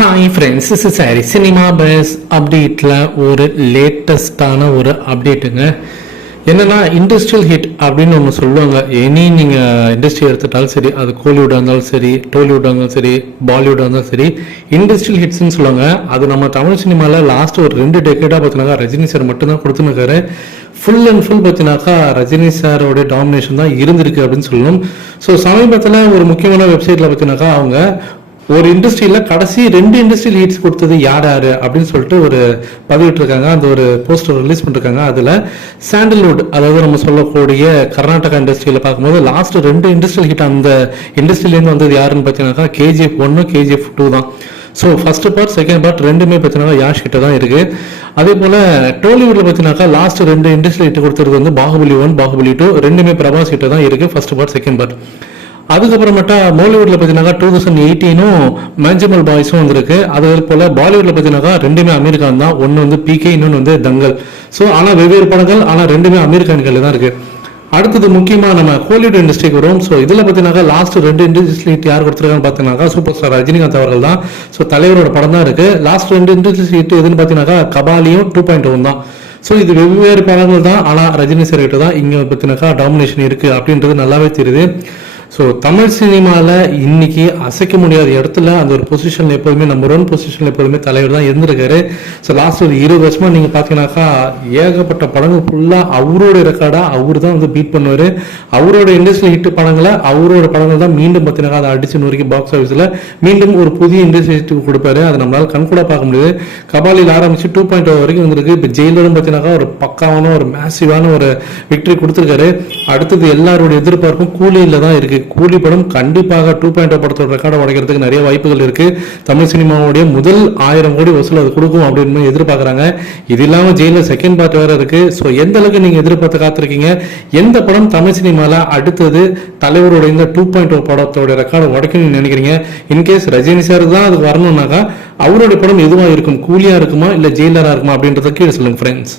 Hi friends is சாரி cinema buzz அப்டேட்டில் ஒரு லேட்டஸ்டான ஒரு அப்டேட்டுங்க என்னென்னா இண்டஸ்ட்ரியல் ஹிட் அப்படின்னு ஒன்று சொல்லுவாங்க. எனி நீங்கள் இண்டஸ்ட்ரி எடுத்துட்டாலும் சரி அது கோலிவுட்டாக இருந்தாலும் சரி டோலிவுட்டாக இருந்தாலும் சரி பாலிவுட்டாக இருந்தாலும் சரி இண்டஸ்ட்ரியல் ஹிட்ஸ்னு சொல்லுவாங்க. அது நம்ம தமிழ் சினிமாவில் லாஸ்ட் ஒரு ரெண்டு டெக்கேட்டாக பார்த்தீங்கன்னா ரஜினி சார் மட்டும்தான் கொடுத்துருக்காரு ஃபுல் அண்ட் ஃபுல் பார்த்தீங்கன்னாக்கா ரஜினி சாரோட டாமினேஷன் தான் இருந்திருக்கு அப்படின்னு சொல்லணும். ஸோ சமீபத்தில் ஒரு முக்கியமான வெப்சைட்டில் பார்த்தீங்கன்னாக்கா அவங்க ஒரு இண்டஸ்ட்ரியில் கடைசி ரெண்டு இண்டஸ்ட்ரியல் ஹீட்ஸ் கொடுத்தது யார் யார் அப்படின்னு சொல்லிட்டு ஒரு பதிவிட்டிருக்காங்க. அந்த ஒரு போஸ்டர் ரிலீஸ் பண்ணிருக்காங்க. அதில் சாண்டல்வுட் அதாவது நம்ம சொல்லக்கூடிய கர்நாடகா இண்டஸ்ட்ரியில் பார்க்கும்போது லாஸ்ட் ரெண்டு இண்டஸ்ட்ரியல் ஹீட் அந்த இண்டஸ்ட்ரியிலேருந்து வந்தது யாருன்னு பார்த்தீங்கன்னாக்கா கேஜிஎஃப் ஒன்று கேஜிஎஃப் டூ தான். So first part second part ரெண்டுமே பார்த்தீங்கன்னா யாஷ் கிட்ட தான் இருக்கு. அதே போல டோலிவுட்ல பார்த்தீங்கன்னாக்கா லாஸ்ட் ரெண்டு இண்டஸ்ட்ரியல் ஹிட் கொடுத்தது வந்து பாகுபலி ஒன் பாகுபலி டூ ரெண்டுமே பிரபாஸ் கிட்ட தான் இருக்கு. ஃபர்ஸ்ட் பார்ட் செகண்ட் பார்ட் அதுக்கப்புறமேட்டா மாலிவுட்ல பார்த்தீங்கன்னா டூ தௌசண்ட் எயிட்டீனும் மேஞ்சமல் பாய்ஸும் வந்திருக்கு. அதே போல பாலிவுட்ல பார்த்தீங்கன்னாக்கா ரெண்டுமே அமெரிக்கான் தான். ஒன்று வந்து பிகே இன்னொன்று வந்து தங்கல். ஸோ ஆனால் வெவ்வேறு படங்கள் ஆனால் ரெண்டுமே அமெரிக்கான்கள் தான் இருக்கு. அடுத்தது முக்கியமாக நம்ம ஹாலிவுட் இண்டஸ்ட்ரிக்கு வரும் ஸோ இதில் பார்த்தீங்கன்னாக்கா லாஸ்ட் ரெண்டு இண்டஸ்ட்ரி யார் கொடுத்துருக்காங்கன்னு பார்த்தீங்கன்னாக்கா சூப்பர் ஸ்டார் ரஜினிகாந்த் அவர்கள் தான். ஸோ தலைவரோட படம் தான் இருக்கு. லாஸ்ட் ரெண்டு இண்டஸ்ட்ரி ஹிட் எதுன்னு பார்த்தீங்கன்னாக்கா கபாலியும் டூ பாயிண்ட் ஒன் தான். ஸோ இது வெவ்வேறு படங்கள் தான். ஆனால் ரஜினி சார் கிட்ட தான் இங்கே பார்த்தீங்கன்னாக்கா டாமினேஷன் இருக்கு அப்படின்றது நல்லாவே தெரியுது. ஸோ தமிழ் சினிமாவில் இன்னைக்கு அசைக்க முடியாத இடத்துல அந்த ஒரு பொசிஷனில் எப்போதுமே நம்பர் ஒன் பொசிஷனில் எப்போதுமே தலைவர் தான் இருந்திருக்காரு. ஸோ லாஸ்ட் ஒரு இருபது வருஷமா நீங்கள் பார்த்தீங்கன்னாக்கா ஏகப்பட்ட படங்கள் ஃபுல்லாக அவரோட ரெக்கார்டாக அவர் தான் வந்து பீட் பண்ணுவார். அவரோட இண்டஸ்ட்ரியல் ஹிட் படங்களை அவரோட படங்கள் தான் மீண்டும் பார்த்தீங்கன்னா அதை அடிச்சு வரைக்கும் பாக்ஸ் ஆஃபீஸில் மீண்டும் ஒரு புதிய இண்டஸ்ட்ரி கொடுப்பாரு. அதை நம்மளால் கண்கூட பார்க்க முடியுது. கபாலியில் ஆரம்பிச்சு டூ பாயிண்ட் oh வரைக்கும் வந்திருக்கு. இப்போ ஜெயிலரும் பார்த்தீங்கன்னாக்கா ஒரு பக்காவான ஒரு மேசிவான ஒரு விக்டரி கொடுத்துருக்காரு. அடுத்தது எல்லாரோட எதிர்பார்ப்பும் கூலியில் தான் இருக்கு. கூலி படம் கண்டிப்பாக டூ பாயிண்ட் oh படத்தோட ரெக்கார்டை உடைக்கிறதுக்கு நிறைய வாய்ப்புகள் இருக்கு. தமிழ் சினிமாவுடைய முதல் ஆயிரம் கோடி வசூல் அது கொடுக்கும் அப்படின்னு எதிர்பார்க்குறாங்க. இது இல்லாமல் ஜெயிலில் செகண்ட் பார்ட் வேற இருக்கு. ஸோ எந்த அளவுக்கு நீங்க எதிர்பார்த்து காத்திருக்கீங்க? எந்த படம் தமிழ் சினிமாவில் அடுத்தது தலைவரோட இந்த டூ பாயிண்ட் ஓ படத்தோட ரெக்கார்டை உடைக்கணும்னு நினைக்கிறீங்க? இன்கேஸ் ரஜினி சார் தான் அது வரணும்னாக்கா அவருடைய படம் எதுவாக இருக்கும்? கூலியா இருக்குமா? இல்லை ஜெயிலரா இருக்குமா அப்படின்றத கீழே சொல்லுங்க ஃப்ரெண்ட்ஸ்